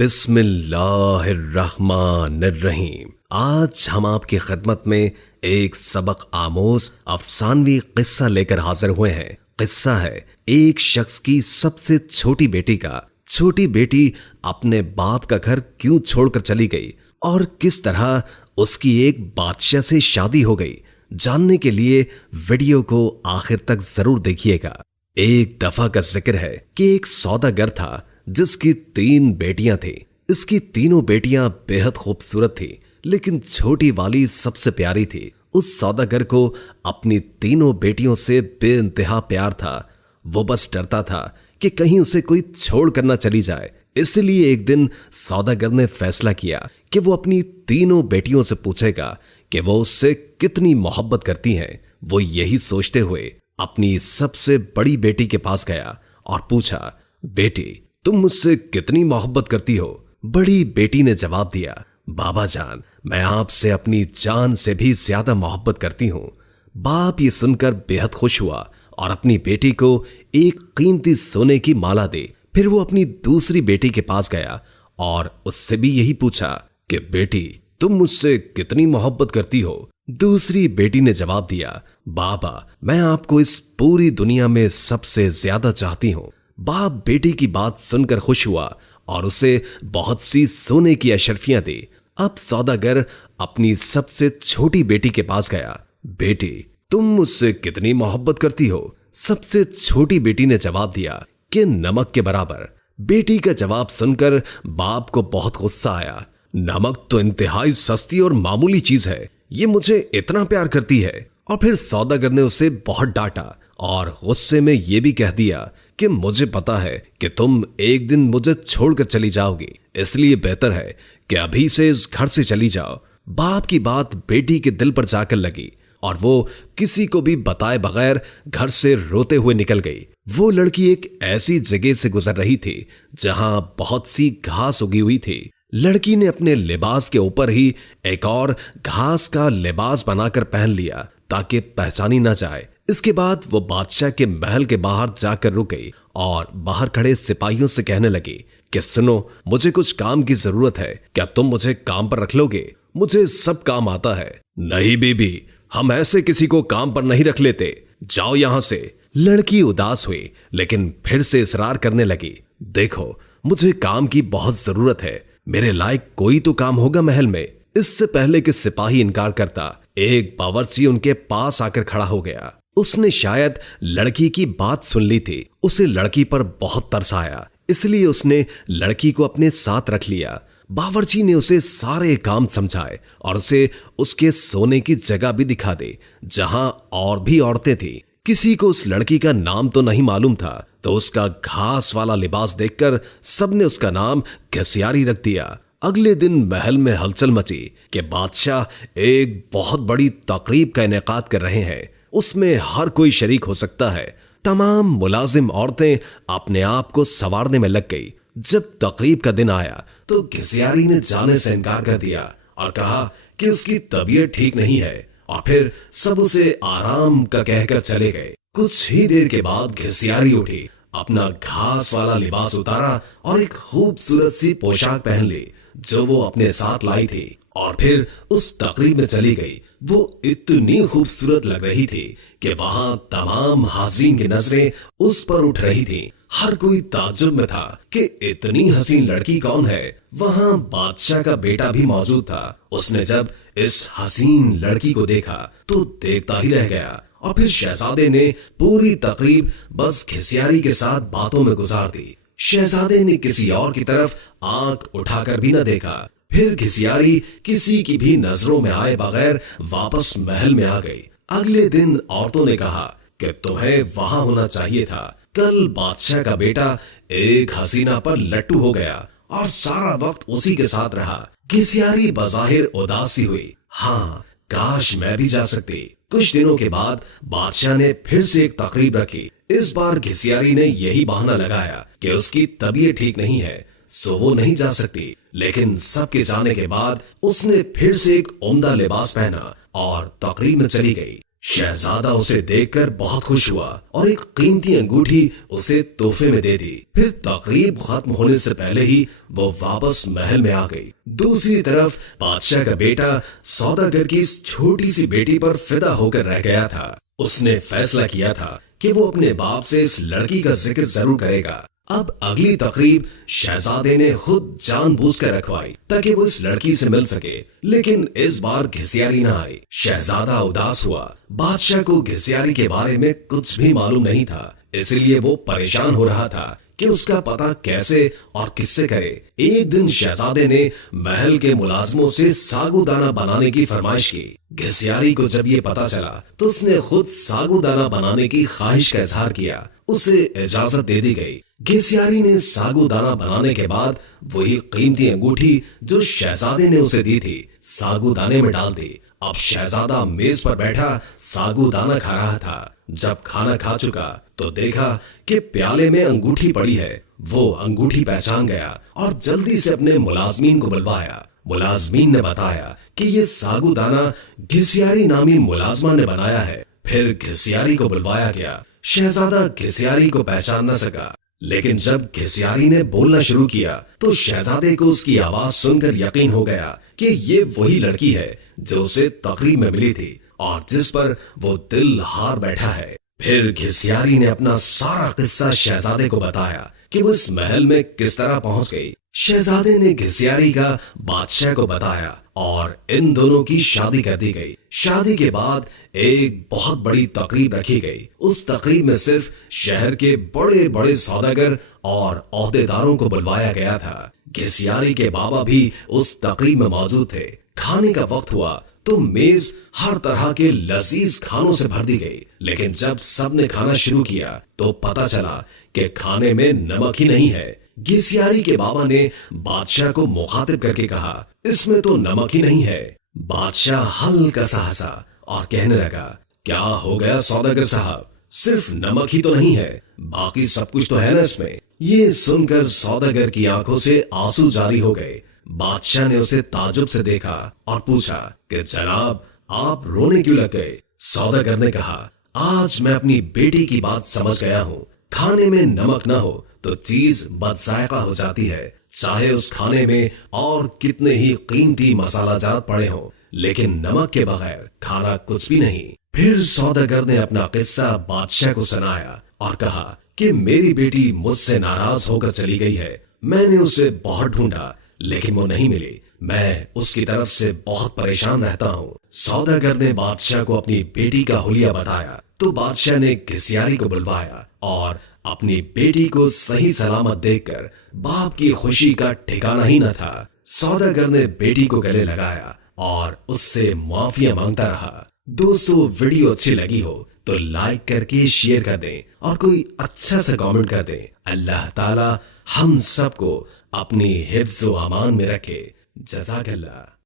बिस्मिल्लाहिर्रहमानिर्रहीम। आज हम आपकी खिदमत में एक सबक आमोज अफसानवी किस्सा लेकर हाजिर हुए हैं। किस्सा है एक शख्स की सबसे छोटी बेटी का। छोटी बेटी अपने बाप का घर क्यों छोड़कर चली गई और किस तरह उसकी एक बादशाह से शादी हो गई। जानने के लिए वीडियो को आखिर तक जरूर देखिएगा। एक दफा का जिक्र है कि एक सौदागर था जिसकी 3 बेटियां थी। इसकी तीनों बेटियां बेहद खूबसूरत थी, लेकिन छोटी वाली सबसे प्यारी थी। उस सौदागर को अपनी तीनों बेटियों से बेइंतहा प्यार था। वो बस डरता था कि कहीं उसे कोई छोड़ कर न चली जाए। इसलिए एक दिन सौदागर ने फैसला किया कि वो अपनी तीनों बेटियों से पूछेगा कि वो उससे कितनी मोहब्बत करती हैं। वो यही सोचते हुए अपनी सबसे बड़ी बेटी के पास गया और पूछा, बेटी तुम मुझसे कितनी मोहब्बत करती हो? बड़ी बेटी ने जवाब दिया, बाबा जान मैं आपसे अपनी जान से भी ज्यादा मोहब्बत करती हूँ। बाप ये सुनकर बेहद खुश हुआ और अपनी बेटी को एक कीमती सोने की माला दे। फिर वो अपनी दूसरी बेटी के पास गया और उससे भी यही पूछा कि बेटी तुम मुझसे कितनी मोहब्बत करती हो? दूसरी बेटी ने जवाब दिया, बाबा मैं आपको इस पूरी दुनिया में सबसे ज्यादा चाहती हूँ। बाप बेटी की बात सुनकर खुश हुआ और उसे बहुत सी सोने की अशर्फियां दी। अब सौदागर अपनी सबसे छोटी बेटी के पास गया, बेटी तुम मुझसे कितनी मोहब्बत करती हो? सबसे छोटी बेटी ने जवाब दिया कि नमक के बराबर। बेटी का जवाब सुनकर बाप को बहुत गुस्सा आया। नमक तो इंतहाई सस्ती और मामूली चीज है, ये मुझे इतना प्यार करती है। और फिर सौदागर ने उसे बहुत डांटा और गुस्से में यह भी कह दिया कि मुझे पता है कि तुम एक दिन मुझे छोड़कर चली जाओगी, इसलिए बेहतर है कि अभी से इस घर से चली जाओ। बाप की बात बेटी के दिल पर जाकर लगी और वो किसी को भी बताए बगैर घर से रोते हुए निकल गई। वो लड़की एक ऐसी जगह से गुजर रही थी जहां बहुत सी घास उगी हुई थी। लड़की ने अपने लिबास के ऊपर ही एक और घास का लिबास बनाकर पहन लिया ताकि पहचानी ना जाए। इसके बाद वो बादशाह के महल के बाहर जाकर रुक गई और बाहर खड़े सिपाहियों से कहने लगी कि सुनो, मुझे कुछ काम की जरूरत है, क्या तुम मुझे काम पर रख लोगे? मुझे सब काम आता है। नहीं बीबी, हम ऐसे किसी को काम पर नहीं रख लेते, जाओ यहां से। लड़की उदास हुई लेकिन फिर से इसरार करने लगी, देखो मुझे काम की बहुत जरूरत है, मेरे लायक कोई तो काम होगा महल में। इससे पहले कि सिपाही इनकार करता, एक बावर्ची उनके पास आकर खड़ा हो गया। उसने शायद लड़की की बात सुन ली थी। उसे लड़की पर बहुत तरस आया, इसलिए उसने लड़की को अपने साथ रख लिया। बावर्ची ने उसे सारे काम समझाए और उसे उसके सोने की जगह भी दिखा दी जहां और भी औरतें थी। किसी को उस लड़की का नाम तो नहीं मालूम था, तो उसका घास वाला लिबास देखकर सबने उसका नाम घसियारी रख दिया। अगले दिन महल में हलचल मची कि बादशाह एक बहुत बड़ी तकरीब का इनेकाद कर रहे हैं, उसमें हर कोई शरीक हो सकता है। तमाम मुलाजिम औरतें अपने आप को संवारने में लग गई। जब तकरीब का दिन आया तो घसियारी ने जाने से इनकार कर दिया और कहा कि उसकी तबीयत ठीक नहीं है, और फिर सब उसे आराम का कहकर चले गए। कुछ ही देर के बाद घसियारी उठी, अपना घास वाला लिबास उतारा और एक खूबसूरत सी पोशाक पहन ली जो वो अपने साथ लाई थी, और फिर उस तकरीब में चली गई। वो इतनी खूबसूरत लग रही थी कि वहां तमाम हाज़रीन की नजरें उस पर उठ रही थीं। हर कोई ताज्जुब में था कि इतनी हसीन लड़की कौन है। वहां बादशाह का बेटा भी मौजूद था। उसने जब इस हसीन लड़की को देखा तो देखता ही रह गया, और फिर शहजादे ने पूरी तकरीब बस घसियारी के साथ बातों में गुजार दी। शहजादे ने किसी और की तरफ आंख उठाकर भी न देखा। फिर घसियारी किसी की भी नजरों में आए बगैर वापस महल में आ गई। अगले दिन औरतों ने कहा कि तुम्हें वहां होना चाहिए था। कल बादशाह का बेटा एक हसीना पर लट्टू हो गया और सारा वक्त उसी के साथ रहा। घसियारी बज़ाहिर उदासी हुई, हाँ काश मैं भी जा सकती। कुछ दिनों के बाद बादशाह ने फिर से एक तकरीब रखी। इस बार घसियारी ने यही बहाना लगाया कि उसकी तबीयत ठीक नहीं है, सो वो नहीं जा सकती। लेकिन सबके जाने के बाद उसने फिर से एक उम्दा लिबास पहना और तकरीब में चली गई। शहजादा उसे देखकर बहुत खुश हुआ और एक कीमती अंगूठी उसे तोहफे में दे दी। फिर तकरीब खत्म होने से पहले ही वो वापस महल में आ गई। दूसरी तरफ बादशाह का बेटा सौदागर की इस छोटी सी बेटी पर फिदा होकर रह गया था। उसने फैसला किया था कि वो अपने बाप से इस लड़की का जिक्र जरूर करेगा। अब अगली तकरीब शहजादे ने खुद जानबूझकर रखवाई ताकि वो इस लड़की से मिल सके, लेकिन इस बार घिसियारी न आई। शहजादा उदास हुआ। बादशाह को घिसियारी के बारे में कुछ भी मालूम नहीं था, इसलिए वो परेशान हो रहा था कि उसका पता कैसे और किससे करे। एक दिन शहजादे ने महल के मुलाजमों से सागूदाना बनाने की फरमाइश की। घिसियारी को जब ये पता चला तो उसने खुद सागूदाना बनाने की ख्वाहिश का इजहार किया। उसे इजाजत दे दी गई। घिसियारी ने सागूदाना बनाने के बाद वही कीमती अंगूठी जो शहजादे ने उसे दी थी सागूदाने में डाल दी। अब शहजादा मेज पर बैठा सागूदाना खा रहा था। जब खाना खा चुका तो देखा कि प्याले में अंगूठी पड़ी है। वो अंगूठी पहचान गया और जल्दी से अपने मुलाजमीन को बुलवाया। मुलाजमीन ने बताया कि ये सागूदाना घिसियारी नामी मुलाजमा ने बनाया है। फिर घिसियारी को बुलवाया गया। शहजादा घिसियारी को पहचान न सका, लेकिन जब घिसियारी ने बोलना शुरू किया तो शहजादे को उसकी आवाज सुनकर यकीन हो गया कि ये वही लड़की है जो उसे तकरीब में मिली थी और जिस पर वो दिल हार बैठा है। फिर घिसियारी ने अपना सारा किस्सा शहजादे को बताया कि वो इस महल में किस तरह पहुंच गई। शहजादे ने घिसियारी का बादशाह को बताया और इन दोनों की शादी कर दी गई। शादी के बाद एक बहुत बड़ी तकरीब रखी गई। उस तकरीब में सिर्फ शहर के बड़े बड़े सौदागर और ओहदेदारों को बुलवाया गया था। घिसियारी के बाबा भी उस तकरीब में मौजूद थे। खाने का वक्त हुआ तो मेज हर तरह के लजीज खानों से भर दी गई, लेकिन जब सबने खाना शुरू किया तो पता चला कि खाने में नमक ही नहीं है। घिसियारी के बाबा ने बादशाह को मुखातिब करके कहा, इसमें तो नमक ही नहीं है। बादशाह हल्का सा हंसा और कहने लगा, क्या हो गया सौदागर साहब, सिर्फ नमक ही तो नहीं है, बाकी सब कुछ तो है ना इसमें। ये सुनकर सौदागर की आंखों से आंसू जारी हो गए। बादशाह ने उसे ताजुब से देखा और पूछा कि जनाब आप रोने क्यों लग गए। सौदागर ने कहा, आज मैं अपनी बेटी की बात समझ गया हूँ। खाने में नमक ना हो तो चीज बदजायका हो जाती है, चाहे उस खाने में और कितने ही कीमती मसाला जात पड़े हों, लेकिन नमक के बगैर खाना कुछ भी नहीं। फिर सौदागर ने अपना किस्सा बादशाह को सुनाया और कहा कि मेरी बेटी मुझसे नाराज होकर चली गई है। मैंने उसे बहुत ढूंढा लेकिन वो नहीं मिली। मैं उसकी तरफ से बहुत परेशान रहता हूँ। सौदागर ने बादशाह को अपनी बेटी का हुलिया बताया तो बादशाह ने घिसियारी को बुलवाया और अपनी बेटी को सही सलामत देखकर बाप की खुशी का ठिकाना ही न था। सौदागर ने बेटी को गले लगाया और उससे माफिया मांगता रहा। दोस्तों, वीडियो अच्छी लगी हो तो लाइक करके शेयर कर दें और कोई अच्छा सा कमेंट कर दें। अल्लाह ताला हम सबको अपनी हिफ्ज़ व अमान में रखे। जज़ाकल्लाह।